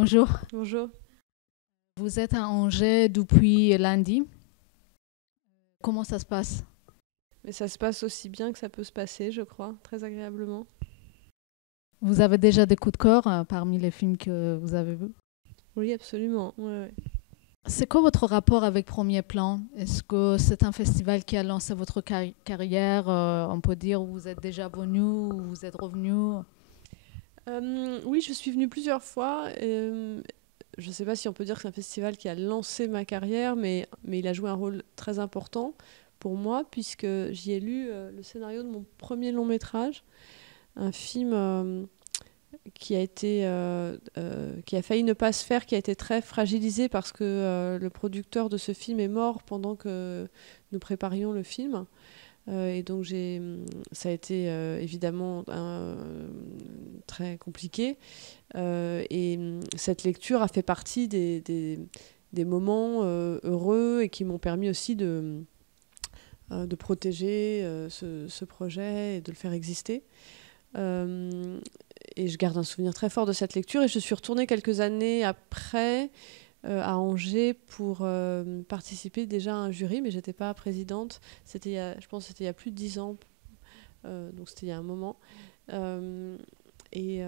Bonjour. Bonjour. Vous êtes à Angers depuis lundi. Comment ça se passe? Mais ça se passe aussi bien que ça peut se passer, je crois, très agréablement. Vous avez déjà des coups de cœur parmi les films que vous avez vus? Oui, absolument. Ouais. C'est quoi votre rapport avec Premier Plan? Est-ce que c'est un festival qui a lancé votre carrière, on peut dire, où vous êtes déjà venu, où vous êtes revenu? Oui, je suis venue plusieurs fois. Je ne sais pas si on peut dire que c'est un festival qui a lancé ma carrière, mais il a joué un rôle très important pour moi, puisque j'y ai lu le scénario de mon premier long métrage, un film qui a failli ne pas se faire, qui a été très fragilisé parce que le producteur de ce film est mort pendant que nous préparions le film. Et donc ça a été évidemment très compliqué. Cette lecture a fait partie des moments heureux et qui m'ont permis aussi de protéger ce projet et de le faire exister. Et je garde un souvenir très fort de cette lecture. Et je suis retournée quelques années après à Angers pour participer déjà à un jury, mais je n'étais pas présidente. Je pense que c'était il y a plus de 10 ans, donc c'était il y a un moment. Et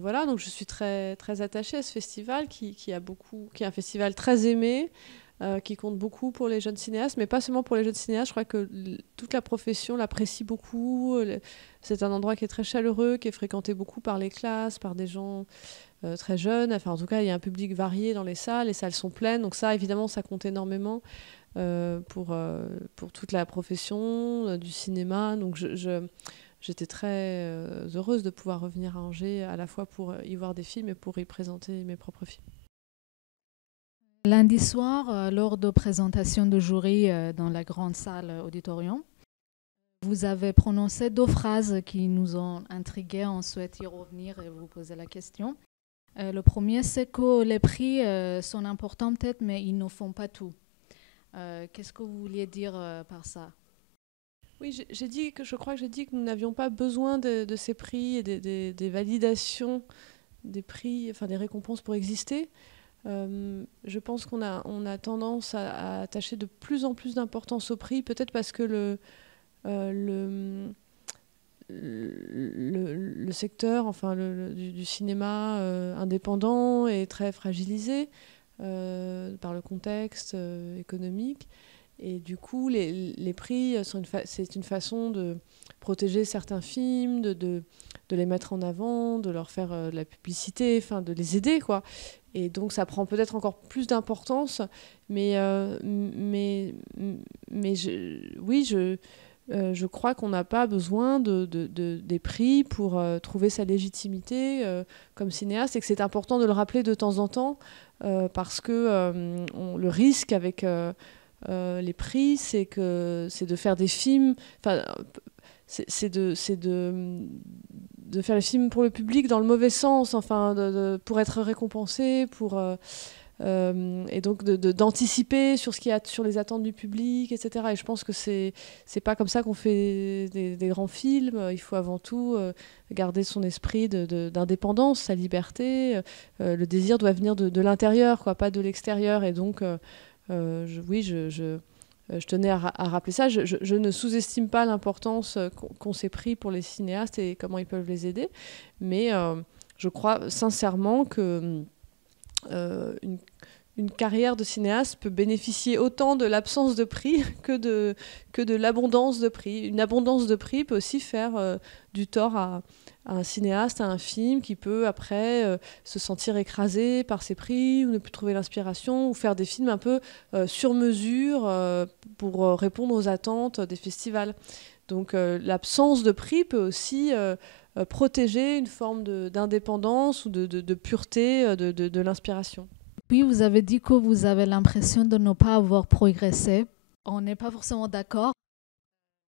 voilà, donc je suis très, très attachée à ce festival qui est un festival très aimé, qui compte beaucoup pour les jeunes cinéastes, mais pas seulement pour les jeunes cinéastes. Je crois que toute la profession l'apprécie beaucoup. C'est un endroit qui est très chaleureux, qui est fréquenté beaucoup par les classes, par des gens très jeunes. Enfin, en tout cas, il y a un public varié dans les salles sont pleines. Donc ça, évidemment, ça compte énormément pour toute la profession du cinéma. Donc j'étais très heureuse de pouvoir revenir à Angers, à la fois pour y voir des films et pour y présenter mes propres films. Lundi soir, lors de présentation de jury dans la grande salle auditorium, vous avez prononcé 2 phrases qui nous ont intrigués. On souhaite y revenir et vous poser la question. Le premier, c'est que les prix sont importants peut-être, mais ils ne font pas tout. Qu'est-ce que vous vouliez dire par ça? Oui, je crois que j'ai dit que nous n'avions pas besoin de ces prix et des validations des prix, enfin des récompenses pour exister. Je pense qu'on a tendance à attacher de plus en plus d'importance au prix, peut-être parce que le secteur du cinéma indépendant est très fragilisé par le contexte économique. Et du coup, les prix, c'est une façon de protéger certains films, de les mettre en avant, de leur faire de la publicité, de les aider, quoi. Et donc, ça prend peut-être encore plus d'importance. Mais je crois qu'on n'a pas besoin des prix pour trouver sa légitimité comme cinéaste et que c'est important de le rappeler de temps en temps parce que le risque avec les prix, c'est de faire des films, c'est de faire les films pour le public dans le mauvais sens, pour être récompensé, et donc d'anticiper sur ce qu'il y a sur les attentes du public, etc. Et je pense que c'est pas comme ça qu'on fait des grands films. Il faut avant tout garder son esprit d'indépendance, sa liberté. Le désir doit venir de l'intérieur, quoi, pas de l'extérieur. Et donc, je tenais à rappeler ça. Je ne sous-estime pas l'importance qu'ont ces prix pour les cinéastes et comment ils peuvent les aider. Mais je crois sincèrement que une carrière de cinéaste peut bénéficier autant de l'absence de prix que de l'abondance de prix. Une abondance de prix peut aussi faire du tort à un cinéaste, à un film qui peut après se sentir écrasé par ses prix ou ne plus trouver l'inspiration ou faire des films un peu sur mesure pour répondre aux attentes des festivals. Donc l'absence de prix peut aussi protéger une forme d'indépendance ou de pureté de l'inspiration. Puis vous avez dit que vous avez l'impression de ne pas avoir progressé. On n'est pas forcément d'accord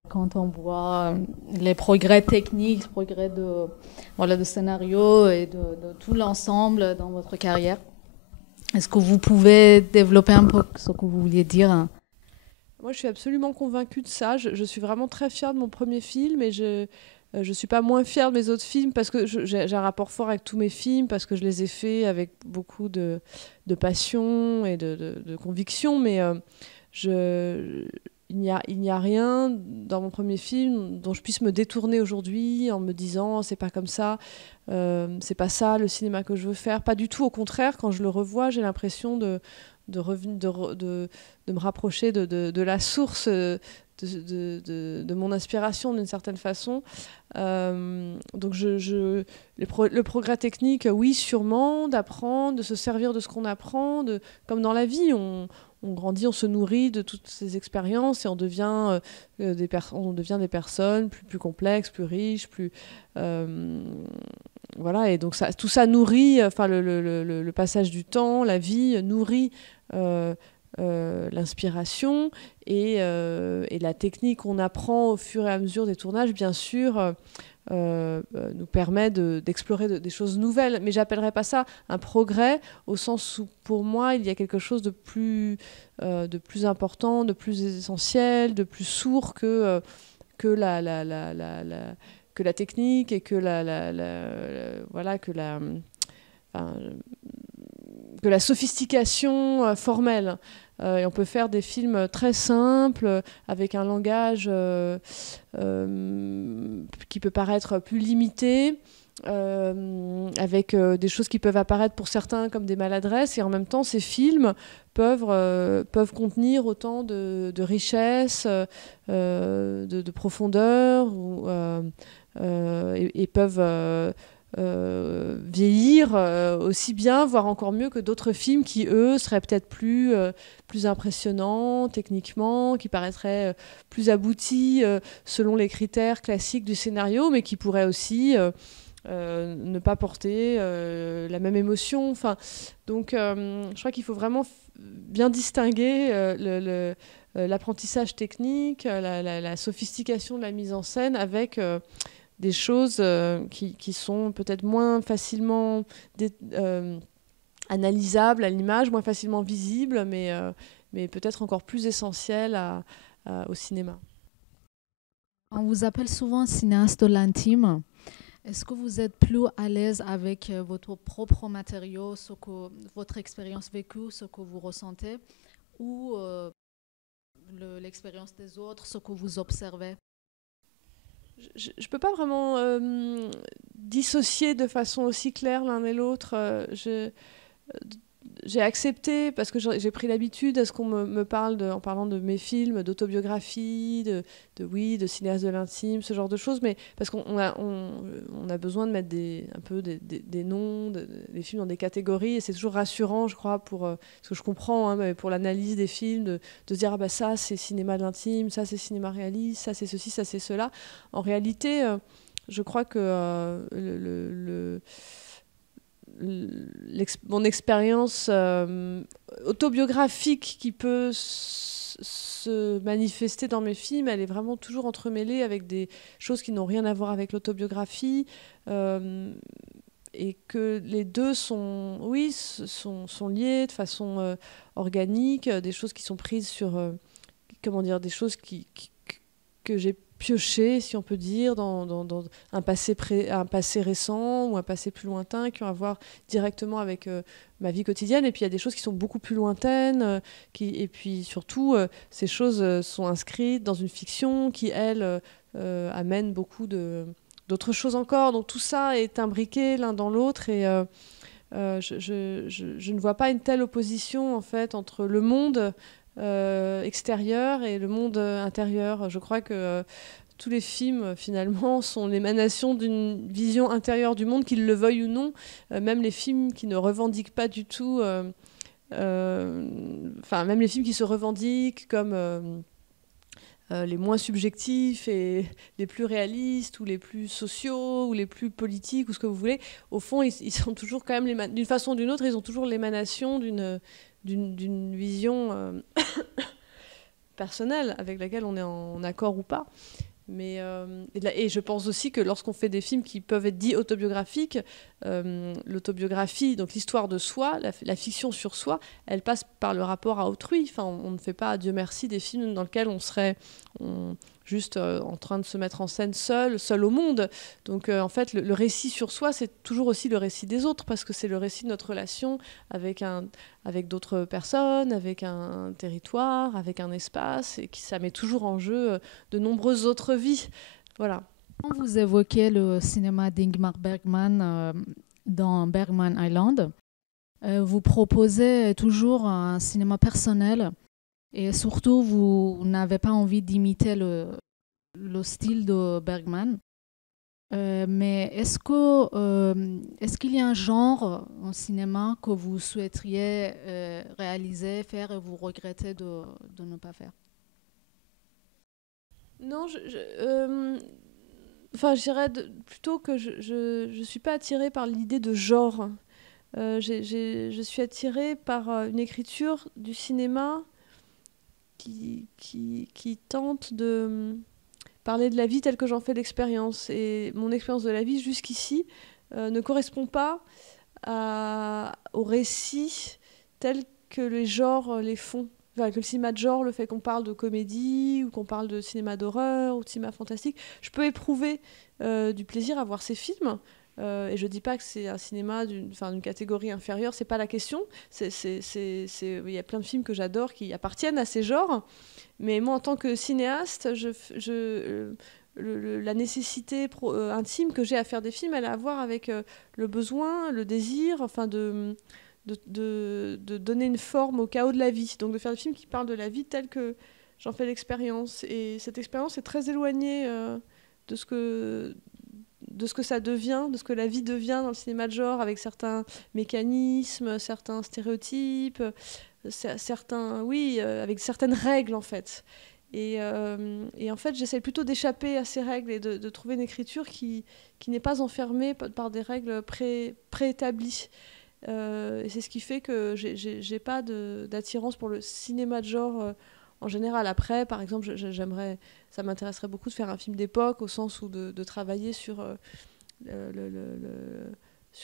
quand on voit les progrès techniques, les progrès de scénario et de tout l'ensemble dans votre carrière. Est-ce que vous pouvez développer un peu ce que vous vouliez dire? Moi, je suis absolument convaincue de ça. Je suis vraiment très fière de mon premier film et je suis pas moins fière de mes autres films parce que j'ai un rapport fort avec tous mes films, parce que je les ai faits avec beaucoup de passion et de conviction, mais il n'y a rien dans mon premier film dont je puisse me détourner aujourd'hui en me disant c'est pas comme ça, c'est pas ça le cinéma que je veux faire. Pas du tout, au contraire, quand je le revois, j'ai l'impression de me rapprocher de la source de mon inspiration d'une certaine façon. Donc le progrès technique, oui, sûrement, d'apprendre, de se servir de ce qu'on apprend, comme dans la vie, on grandit, on se nourrit de toutes ces expériences et on devient des personnes plus complexes, plus riches, voilà. Et donc tout ça nourrit, enfin le passage du temps, la vie nourrit l'inspiration et la technique qu'on apprend au fur et à mesure des tournages, bien sûr, nous permet d'explorer des choses nouvelles. Mais j'appellerais pas ça un progrès, au sens où, pour moi, il y a quelque chose de plus important, de plus essentiel, de plus sourd que la technique et que la sophistication formelle. Et on peut faire des films très simples, avec un langage qui peut paraître plus limité, avec des choses qui peuvent apparaître pour certains comme des maladresses, et en même temps ces films peuvent contenir autant de richesse, de profondeur, et peuvent vieillir aussi bien, voire encore mieux que d'autres films qui, eux, seraient peut-être plus impressionnants techniquement, qui paraîtraient plus aboutis selon les critères classiques du scénario, mais qui pourraient aussi ne pas porter la même émotion. Enfin, donc, je crois qu'il faut vraiment bien distinguer l'apprentissage technique, la sophistication de la mise en scène avec des choses qui sont peut-être moins facilement analysables à l'image, moins facilement visibles, mais peut-être encore plus essentielles au cinéma. On vous appelle souvent cinéaste de l'intime. Est-ce que vous êtes plus à l'aise avec votre propre matériau, votre expérience vécue, ce que vous ressentez, ou l'expérience des autres, ce que vous observez? Je ne peux pas vraiment dissocier de façon aussi claire l'un et l'autre. J'ai accepté, parce que j'ai pris l'habitude à ce qu'on me parle, en parlant de mes films, d'autobiographie, de cinéaste de l'intime, ce genre de choses, mais parce qu'on a besoin de mettre des noms, des films dans des catégories, et c'est toujours rassurant, je crois, parce que je comprends, mais pour l'analyse des films, de se dire, ah bah ça c'est cinéma de l'intime, ça c'est cinéma réaliste, ça c'est ceci, ça c'est cela. En réalité, je crois que mon expérience autobiographique qui peut se manifester dans mes films, elle est vraiment toujours entremêlée avec des choses qui n'ont rien à voir avec l'autobiographie, et que les deux sont liés de façon organique, des choses qui sont prises sur des choses que j'ai pioché, si on peut dire, dans un passé récent ou un passé plus lointain, qui ont à voir directement avec ma vie quotidienne. Et puis il y a des choses qui sont beaucoup plus lointaines, et puis surtout, ces choses sont inscrites dans une fiction qui, elle, amène beaucoup d'autres choses encore. Donc tout ça est imbriqué l'un dans l'autre, et je ne vois pas une telle opposition, en fait, entre le monde extérieur et le monde intérieur. Je crois que tous les films, finalement, sont l'émanation d'une vision intérieure du monde, qu'ils le veuillent ou non. Même les films qui ne revendiquent pas du tout... même les films qui se revendiquent comme les moins subjectifs et les plus réalistes, ou les plus sociaux, ou les plus politiques, ou ce que vous voulez, au fond, ils sont toujours quand même, d'une façon ou d'une autre, ils ont toujours l'émanation d'une vision personnelle avec laquelle on est en accord ou pas. Mais, et je pense aussi que lorsqu'on fait des films qui peuvent être dits autobiographiques, l'autobiographie, donc l'histoire de soi, la fiction sur soi, elle passe par le rapport à autrui. Enfin, on ne fait pas, Dieu merci, des films dans lesquels on serait... juste en train de se mettre en scène seul au monde. Donc en fait, le récit sur soi, c'est toujours aussi le récit des autres, parce que c'est le récit de notre relation avec d'autres personnes, avec un territoire, avec un espace, et ça met toujours en jeu de nombreuses autres vies. Voilà. Quand vous évoquez le cinéma d'Ingmar Bergman dans Bergman Island, vous proposez toujours un cinéma personnel et surtout vous n'avez pas envie d'imiter le style de Bergman. Mais est-ce qu'il y a un genre en cinéma que vous souhaiteriez réaliser, faire et vous regrettez de ne pas faire? Non, je dirais plutôt que je suis pas attirée par l'idée de genre. Je suis attirée par une écriture du cinéma qui tente de parler de la vie telle que j'en fais l'expérience. Et mon expérience de la vie jusqu'ici ne correspond pas au récit tel que les genres les font. Enfin, que le cinéma de genre, le fait qu'on parle de comédie ou qu'on parle de cinéma d'horreur ou de cinéma fantastique, je peux éprouver du plaisir à voir ces films. Et je dis pas que c'est un cinéma d'une catégorie inférieure, c'est pas la question. Il y a plein de films que j'adore qui appartiennent à ces genres. Mais moi, en tant que cinéaste, la nécessité intime que j'ai à faire des films, elle a à voir avec le besoin, le désir, de donner une forme au chaos de la vie. Donc de faire des films qui parlent de la vie telle que j'en fais l'expérience. Et cette expérience est très éloignée de ce que ça devient, de ce que la vie devient dans le cinéma de genre, avec certains mécanismes, certains stéréotypes, avec certaines règles en fait. Et en fait, j'essaie plutôt d'échapper à ces règles et de trouver une écriture qui n'est pas enfermée par des règles préétablies. Et c'est ce qui fait que j'ai pas d'attirance pour le cinéma de genre en général. Après, par exemple, ça m'intéresserait beaucoup de faire un film d'époque, au sens où de travailler sur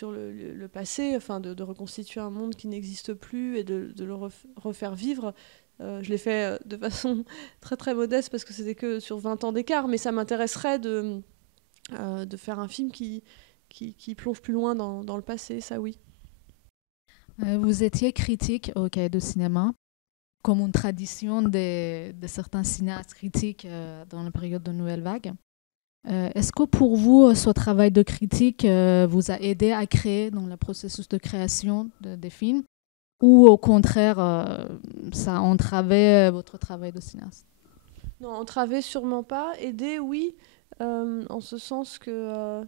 le passé, de reconstituer un monde qui n'existe plus et de le refaire vivre. Je l'ai fait de façon très très modeste parce que c'était que sur 20 ans d'écart, mais ça m'intéresserait de faire un film qui plonge plus loin dans le passé, ça oui. Vous étiez critique au Cahiers de cinéma, comme une tradition de certains cinéastes critiques dans la période de Nouvelle Vague. Est-ce que pour vous, ce travail de critique vous a aidé à créer dans le processus de création des films, ou au contraire, ça a entravé votre travail de cinéaste? Non, entravé sûrement pas. Aidé, oui, en ce sens que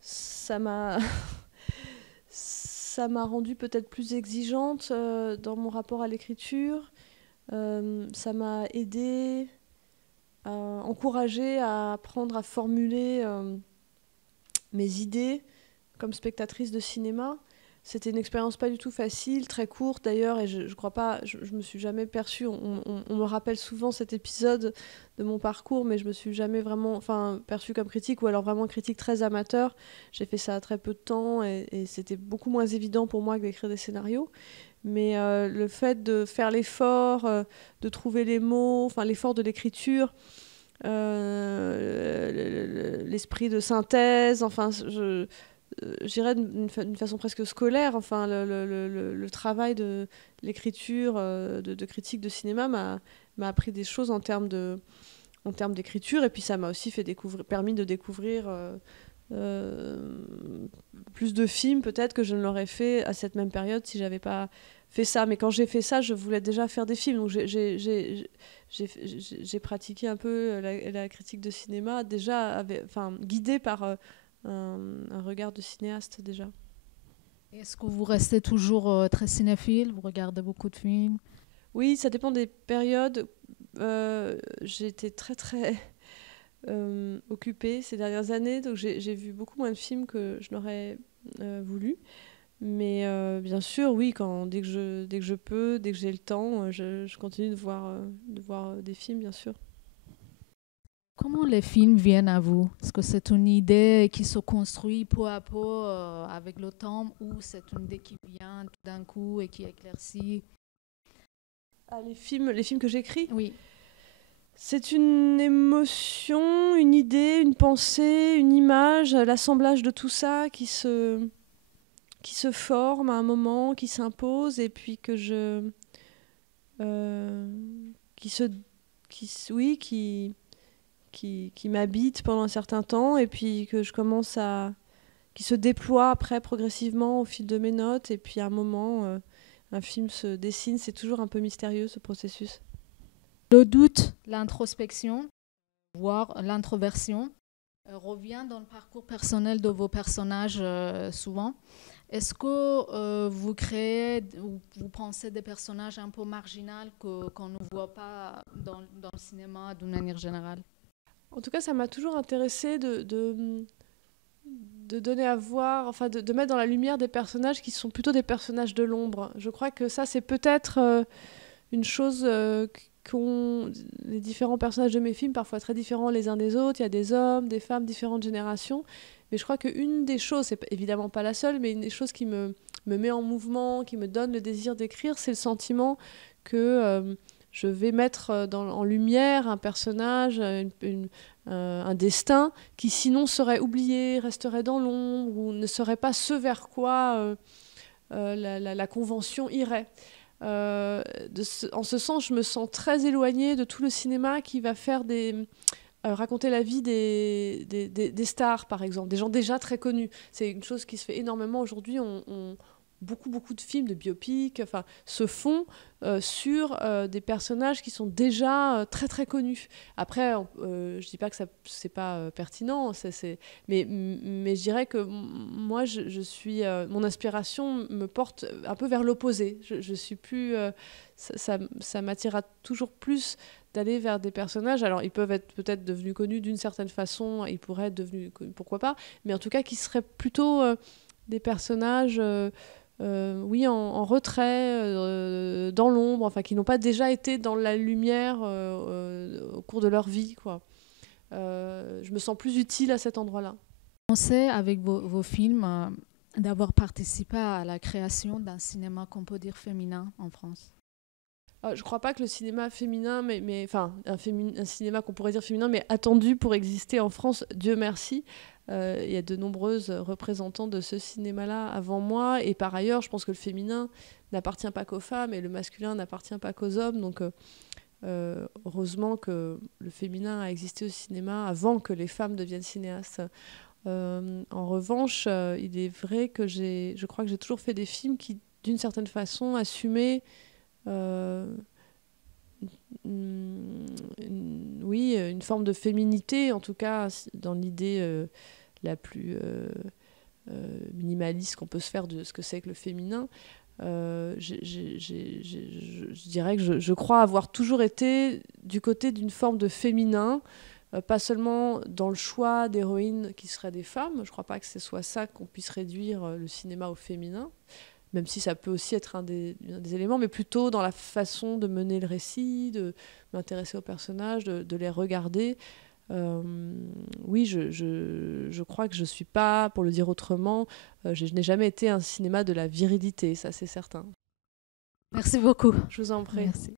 ça m'a ça m'a rendue peut-être plus exigeante dans mon rapport à l'écriture. Ça m'a aidée, encouragée à apprendre à formuler mes idées comme spectatrice de cinéma. C'était une expérience pas du tout facile, très courte d'ailleurs, et je crois pas, je me suis jamais perçue, on me rappelle souvent cet épisode de mon parcours, mais je me suis jamais vraiment perçue comme critique, ou alors vraiment critique très amateur. J'ai fait ça à très peu de temps, et c'était beaucoup moins évident pour moi que d'écrire des scénarios. Mais le fait de faire l'effort, de trouver les mots, l'effort de l'écriture, l'esprit de synthèse, je dirais d'une façon presque scolaire, le travail de l'écriture, de critique de cinéma m'a appris des choses en termes d'écriture, et puis ça m'a aussi permis de découvrir plus de films peut-être que je ne l'aurais fait à cette même période si j'avais pas fait ça. Mais quand j'ai fait ça, je voulais déjà faire des films, donc j'ai pratiqué un peu la critique de cinéma déjà, guidée par un regard de cinéaste déjà. Est-ce que vous restez toujours très cinéphile? Vous regardez beaucoup de films? Oui, ça dépend des périodes. J'ai été très très occupée ces dernières années, donc j'ai vu beaucoup moins de films que je n'aurais voulu. Mais bien sûr, oui, dès que je peux, dès que j'ai le temps, je continue de voir des films, bien sûr. Comment les films viennent à vous? Est-ce que c'est une idée qui se construit peu à peu avec le temps, ou c'est une idée qui vient tout d'un coup et qui éclaircit? Ah, les films que j'écris? Oui. C'est une émotion, une idée, une pensée, une image, l'assemblage de tout ça qui se forme à un moment, qui s'impose et puis que qui se, oui, qui m'habite pendant un certain temps et puis que je commence qui se déploie après progressivement au fil de mes notes et puis à un moment, un film se dessine. C'est toujours un peu mystérieux ce processus. Le doute, l'introspection, voire l'introversion, revient dans le parcours personnel de vos personnages souvent. Est-ce que vous créez ou vous pensez des personnages un peu marginaux qu'on ne voit pas dans le cinéma d'une manière générale? En tout cas, ça m'a toujours intéressée de donner à voir, enfin de mettre dans la lumière des personnages qui sont plutôt des personnages de l'ombre. Je crois que ça, c'est peut-être une chose qu'ont les différents personnages de mes films, parfois très différents les uns des autres. Il y a des hommes, des femmes, différentes générations. Mais je crois qu'une des choses, c'est évidemment pas la seule, mais une des choses qui me met en mouvement, qui me donne le désir d'écrire, c'est le sentiment que je vais mettre en lumière un personnage, un destin qui sinon serait oublié, resterait dans l'ombre ou ne serait pas ce vers quoi la convention irait. En ce sens, je me sens très éloignée de tout le cinéma qui va faire raconter la vie des stars, par exemple, des gens déjà très connus. C'est une chose qui se fait énormément aujourd'hui. Beaucoup de films, de biopics, se font sur des personnages qui sont déjà très très connus. Après, je dis pas que c'est pas pertinent, mais je dirais que moi, je suis, mon inspiration me porte un peu vers l'opposé. Je suis plus, ça m'attirera toujours plus d'aller vers des personnages. Alors, ils peuvent être peut-être devenus connus d'une certaine façon, ils pourraient être devenus connus, pourquoi pas, mais en tout cas, qui seraient plutôt des personnages. Oui, en retrait, dans l'ombre, enfin, qui n'ont pas déjà été dans la lumière au cours de leur vie, quoi. Je me sens plus utile à cet endroit-là. On sait, avec vos films, d'avoir participé à la création d'un cinéma qu'on peut dire féminin en France. Je ne crois pas que le cinéma féminin, enfin, un cinéma qu'on pourrait dire féminin, mais attendu pour exister en France, Dieu merci. Il y a de nombreuses représentants de ce cinéma-là avant moi. Et par ailleurs, je pense que le féminin n'appartient pas qu'aux femmes et le masculin n'appartient pas qu'aux hommes. Donc, heureusement que le féminin a existé au cinéma avant que les femmes deviennent cinéastes. En revanche, il est vrai que je crois que j'ai toujours fait des films qui, d'une certaine façon, assumaient une forme de féminité, en tout cas dans l'idée la plus minimaliste qu'on peut se faire de ce que c'est que le féminin. Je dirais que je crois avoir toujours été du côté d'une forme de féminin, pas seulement dans le choix d'héroïnes qui seraient des femmes. Je ne crois pas que ce soit ça qu'on puisse réduire le cinéma au féminin, même si ça peut aussi être un des éléments, mais plutôt dans la façon de mener le récit, de m'intéresser aux personnages, de les regarder. Oui, je crois que je ne suis pas, pour le dire autrement, je n'ai jamais été un cinéma de la virilité, ça c'est certain. Merci beaucoup. Je vous en prie. Merci.